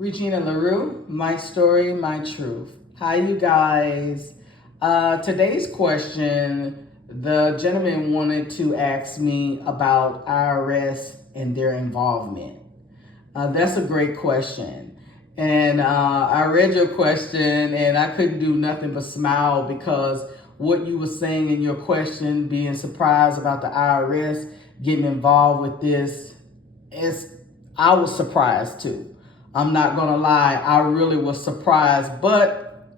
Regina LaRue, my story, my truth. Hi, you guys. Today's question, the gentleman wanted to ask me about IRS and their involvement. That's a great question. And I read your question and I couldn't do nothing but smile because what you were saying in your question, being surprised about the IRS getting involved with this, I was surprised too. I'm not gonna lie, I really was surprised, but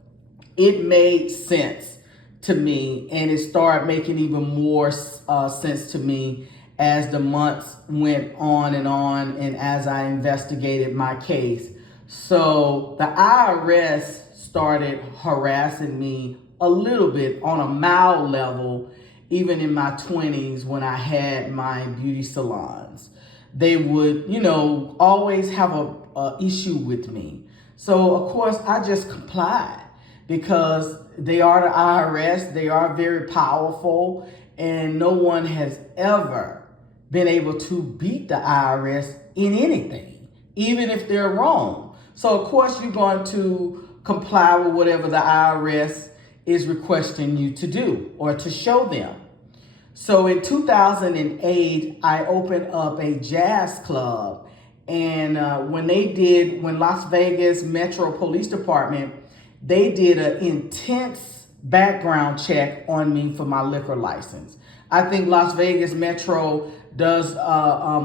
it made sense to me, and it started making even more sense to me as the months went on, and as I investigated my case. So the IRS started harassing me a little bit on a mild level, even in my 20s when I had my beauty salons. They would, always have a issue with me. So of course I just complied because they are the IRS, they are very powerful, and no one has ever been able to beat the IRS in anything, even if they're wrong. So of course you're going to comply with whatever the IRS is requesting you to do or to show them. So in 2008, I opened up a jazz club. And when Las Vegas Metro Police Department, they did an intense background check on me for my liquor license. I think Las Vegas Metro does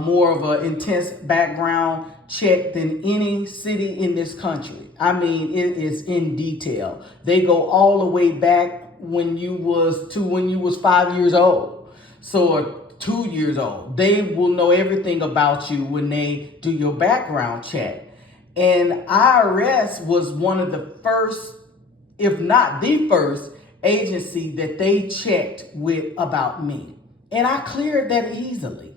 more of an intense background check than any city in this country. I mean, it is in detail. They go all the way back when you was 5 years old. So 2 years old. They will know everything about you when they do your background check. And IRS was one of the first, if not the first, agency that they checked with about me. And I cleared it easily.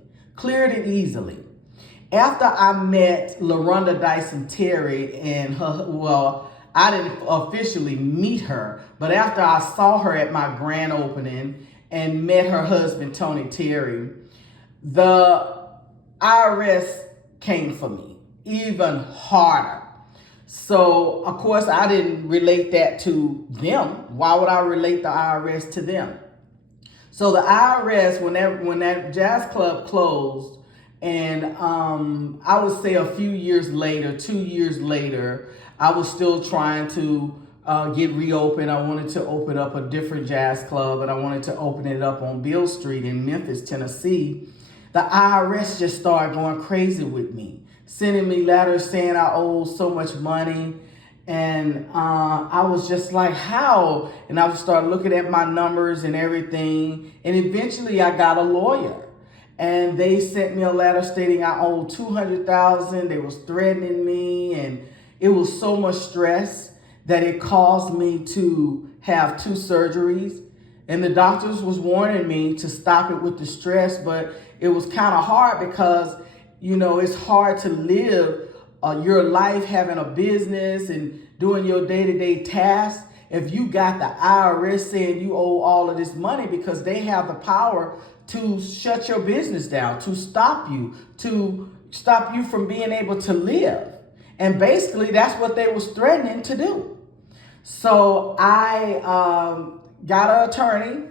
After I met Dison Terry and her, I didn't officially meet her, but after I saw her at my grand opening and met her husband, Tony Terry, the IRS came for me even harder. So, of course, I didn't relate that to them. Why would I relate the IRS to them? So the IRS, when that jazz club closed, and I would say a few years later, 2 years later, I was still trying to get reopened. I wanted to open up a different jazz club, and I wanted to open it up on Beale Street in Memphis, Tennessee. The IRS just started going crazy with me, sending me letters saying I owed so much money. And I was just like, how? And I started looking at my numbers and everything. And eventually I got a lawyer. And they sent me a letter stating I owed $200,000. They was threatening me. And it was so much stress that it caused me to have 2 surgeries. And the doctors was warning me to stop it with the stress. But it was kind of hard because, it's hard to live your life having a business and doing your day-to-day tasks if you got the IRS saying you owe all of this money, because they have the power to shut your business down, to stop you from being able to live. And basically that's what they was threatening to do. So I got an attorney,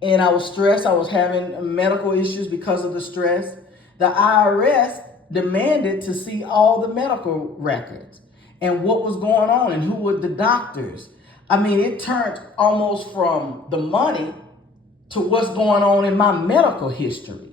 and I was stressed. I was having medical issues because of the stress. The IRS demanded to see all the medical records and what was going on and who were the doctors. I mean, it turned almost from the money to what's going on in my medical history.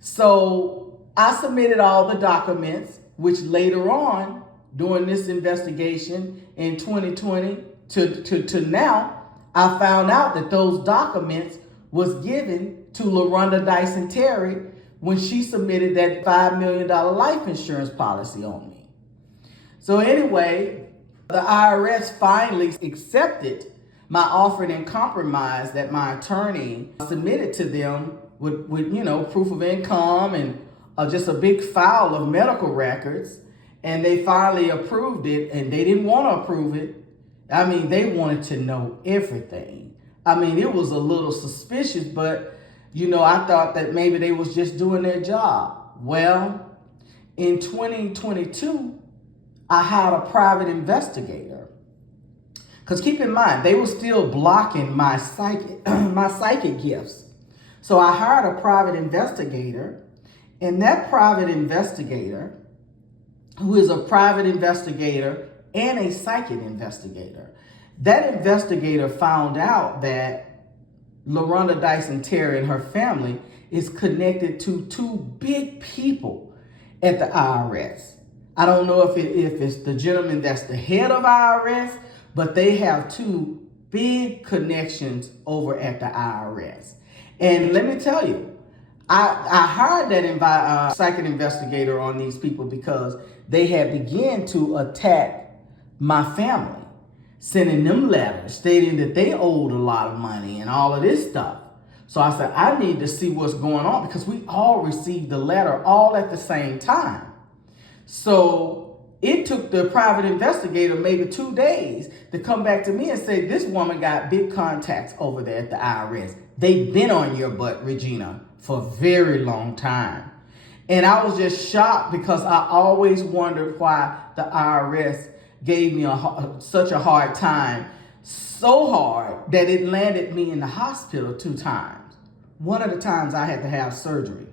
So I submitted all the documents, which later on, during this investigation in 2020 to now, I found out that those documents was given to Dison Terry when she submitted that $5 million life insurance policy on me. So anyway, the IRS finally accepted my offer and compromise that my attorney submitted to them with proof of income and just a big file of medical records. And they finally approved it, and they didn't want to approve it. I mean, they wanted to know everything. I mean, it was a little suspicious, but I thought that maybe they was just doing their job. Well, in 2022, I hired a private investigator. Because keep in mind, they were still blocking my psychic gifts. So I hired a private investigator, and that private investigator, who is a private investigator and a psychic investigator, that investigator found out that LaRonda Dison Terry and her family is connected to two big people at the IRS. I don't know if it's the gentleman that's the head of IRS, but they have two big connections over at the IRS. And let me tell you, I hired that psychic investigator on these people because they had begun to attack my family, sending them letters stating that they owed a lot of money and all of this stuff. So I said, I need to see what's going on because we all received the letter all at the same time. So it took the private investigator maybe 2 days to come back to me and say, this woman got big contacts over there at the IRS. They've been on your butt, Regina, for a very long time. And I was just shocked because I always wondered why the IRS gave me such a hard time, so hard that it landed me in the hospital 2 times. One of the times I had to have surgery.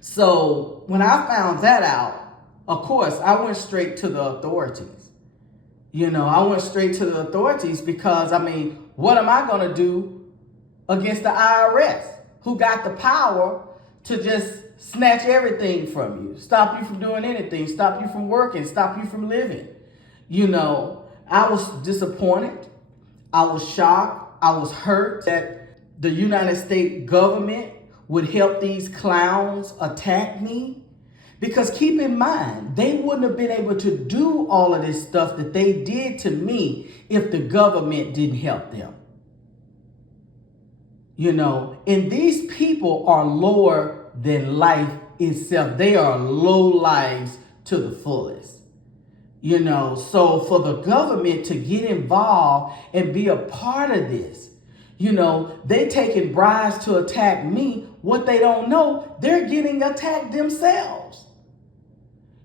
So when I found that out, of course, I went straight to the authorities. I went straight to the authorities because, what am I going to do against the IRS, who got the power to just snatch everything from you, stop you from doing anything, stop you from working, stop you from living? I was disappointed. I was shocked. I was hurt that the United States government would help these clowns attack me. Because keep in mind, they wouldn't have been able to do all of this stuff that they did to me if the government didn't help them. And these people are lower than life itself. They are low lives to the fullest. So for the government to get involved and be a part of this, they taking bribes to attack me. What they don't know, they're getting attacked themselves.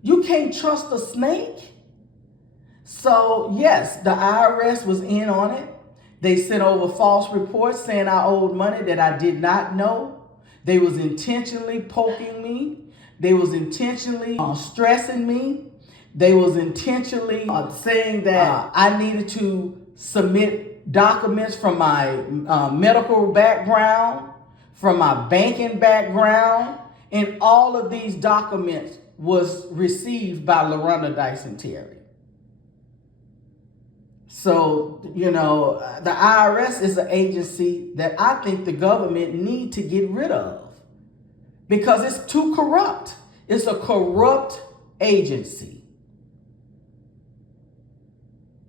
You can't trust a snake. So yes, the IRS was in on it. They sent over false reports saying I owed money that I did not know. They was intentionally poking me. They was intentionally stressing me. They was intentionally saying that I needed to submit documents from my medical background, from my banking background, and all of these documents was received by LaRonda Dison Terry. So, the IRS is an agency that I think the government need to get rid of because it's too corrupt. It's a corrupt agency.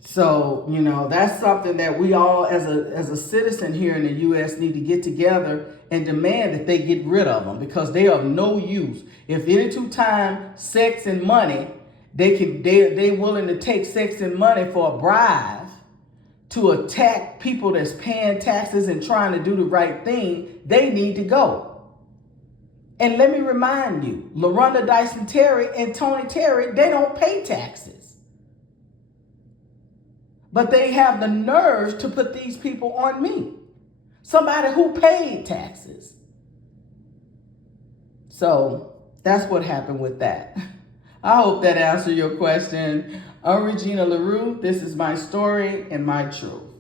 So, that's something that we all as a citizen here in the U.S. need to get together and demand that they get rid of them because they are of no use. If any 2 times sex and money, they're willing to take sex and money for a bribe to attack people that's paying taxes and trying to do the right thing, they need to go. And let me remind you, LaRonda Dison Terry and Tony Terry, they don't pay taxes. But they have the nerve to put these people on me. Somebody who paid taxes. So that's what happened with that. I hope that answered your question. I'm Regina LaRue. This is my story and my truth.